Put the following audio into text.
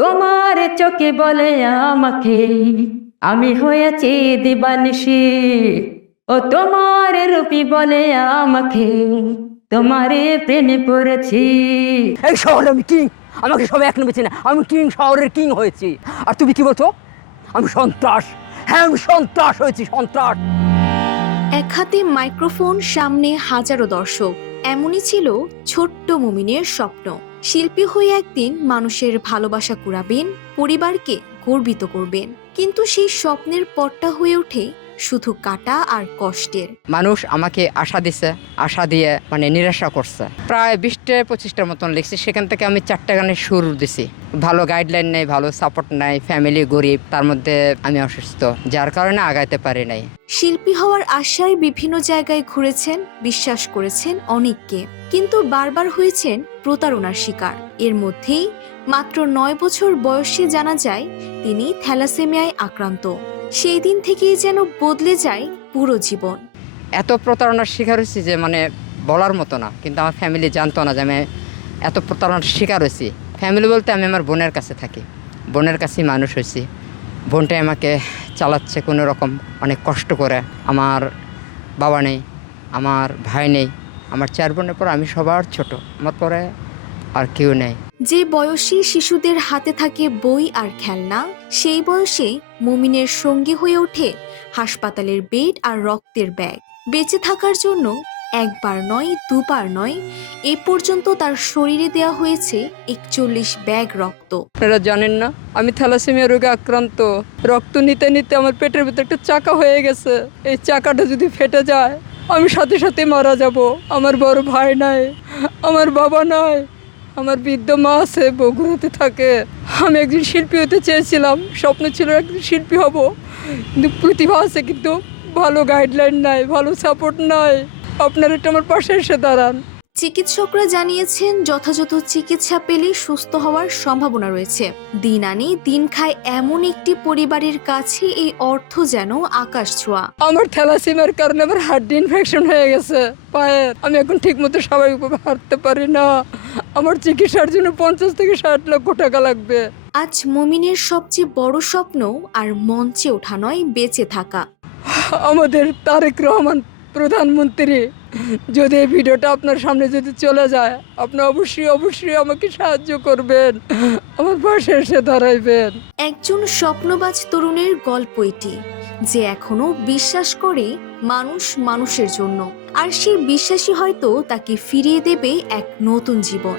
তোমার চোখে বলে আমাকে আমি হয়েছি দিবানিশি। ও তোমার রূপী বলে আমাকে তোমারে প্রেমে পড়েছি। এই শহরে আমি কিং, আমাকে সবাই এক নেমেছে না, আমি কিং, শহরের কিং হয়েছি। আর তুমি কি বলছো? আমি সন্ত্রাস। হ্যাঁ, আমি সন্ত্রাস হয়েছি, সন্ত্রাস। এক হাতে মাইক্রোফোন, সামনে হাজারো দর্শক, এমনই ছিল ছোট্ট মুমিনের স্বপ্ন। শিল্পী হয়ে একদিন মানুষের ভালোবাসা কুড়াবেন, পরিবারকে গর্বিত করবেন। কিন্তু সেই স্বপ্নের পথটা হয়ে ওঠে শুধু কাটা আর কষ্টের। মানুষ আমাকে আশা দিছে, আশা দিয়ে মানে নিরাশা করছে। প্রায় 20-25টার মতন লিখছি, সেখান থেকে আমি 4টা গানের সুর দিছি। ভালো গাইডলাইন নেই, ভালো সাপোর্ট নাই, ফ্যামিলি গরিব, তার মধ্যে আমি অসুস্থ, যার কারণে আগাইতে পারি নাই। শিল্পী হওয়ার আশায় বিভিন্ন জায়গায় ঘুরেছেন, বিশ্বাস করেছেন অনেককে, কিন্তু বারবার হয়েছেন প্রতারণার শিকার। এর মধ্যেই মাত্র 9 বছর বয়সে জানা যায় তিনি থ্যালাসেমিয়ায় আক্রান্ত। সেই দিন থেকেই যেন বদলে যায় পুরো জীবন। এত প্রতারণার শিকার হয়েছি যে মানে বলার মতো না। কিন্তু আমার ফ্যামিলি জানতো না যে আমি এত প্রতারণার শিকার হয়েছি। ফ্যামিলি বলতে আমি আমার বোনের কাছে থাকি, বোনের কাছেই মানুষ হয়েছি। বোনটাই আমাকে চালাচ্ছে কোনো রকম, অনেক কষ্ট করে। আমার বাবা নেই, আমার ভাই নেই, আমার 4 বোনের পর আমি সবার ছোট, আমার পরে আর কেউ নেই। যে বয়সী শিশুদের হাতে থাকে বই আর খেলনা, সেই বয়সে মুমিনের সঙ্গী হয়ে ওঠে হাসপাতালের বেড আর রক্তের ব্যাগ। বেঁচে থাকার জন্য একবার নয়, দুবার নয়, এ পর্যন্ত তার শরীরে দেয়া হয়েছে 41 ব্যাগ রক্ত। আপনারা জানেন না, আমি থ্যালাসেমিয়া রোগে আক্রান্ত। রক্ত নিতে নিতে আমার পেটের ভিতরে একটা চাকা হয়ে গেছে। এই চাকাটা যদি ফেটে যায় আমি সাথে সাথে মারা যাব। আমার বড় ভাই নাই, আমার বাবা নাই, আমার বৃদ্ধ মা আছে, বগুড়াতে থাকে। আমি একজন শিল্পী হতে চেয়েছিলাম, স্বপ্ন ছিল একজন শিল্পী হব। কিন্তু প্রতিভা আছে, কিন্তু ভালো গাইডলাইন নাই, ভালো সাপোর্ট নাই। আপনারা একটু আমার পাশে এসে দাঁড়ান। চিকিৎসকরা জানিয়েছেন যথাযথ চিকিৎসা পেলে সুস্থ হওয়ার সম্ভাবনা রয়েছে। দিন আনে দিন খায় এমন একটি পরিবারের কাছে এই অর্থ যেন আকাশ ছোঁয়া। আমার থ্যালাসেমিয়ার কারণে আমার হার্ট ইনফেকশন হয়ে গেছে পায়ের। আমি এখন ঠিকমতো সবাই উপরে হাঁটতে পারি না। আমার চিকিৎসার জন্য 50 থেকে 60 লক্ষ টাকা লাগবে। আজ মুমিনের সবচেয়ে বড় স্বপ্ন আর মঞ্চে ওঠা নয়, বেঁচে থাকা। আমাদের তারেক রহমান প্রধানমন্ত্রী, যদি এই ভিডিওটা আপনার সামনে যদি চলে যায়, আপনি অবশ্যই আমাকে সাহায্য করবেন, আমার পাশে এসে দাঁড়াইবেন। একজন স্বপ্নবাজ তরুণের গল্প এটি, যে এখনো বিশ্বাস করে মানুষ মানুষের জন্য, আর সেই বিশ্বাসই হয়তো তাকে ফিরিয়ে দেবে এক নতুন জীবন।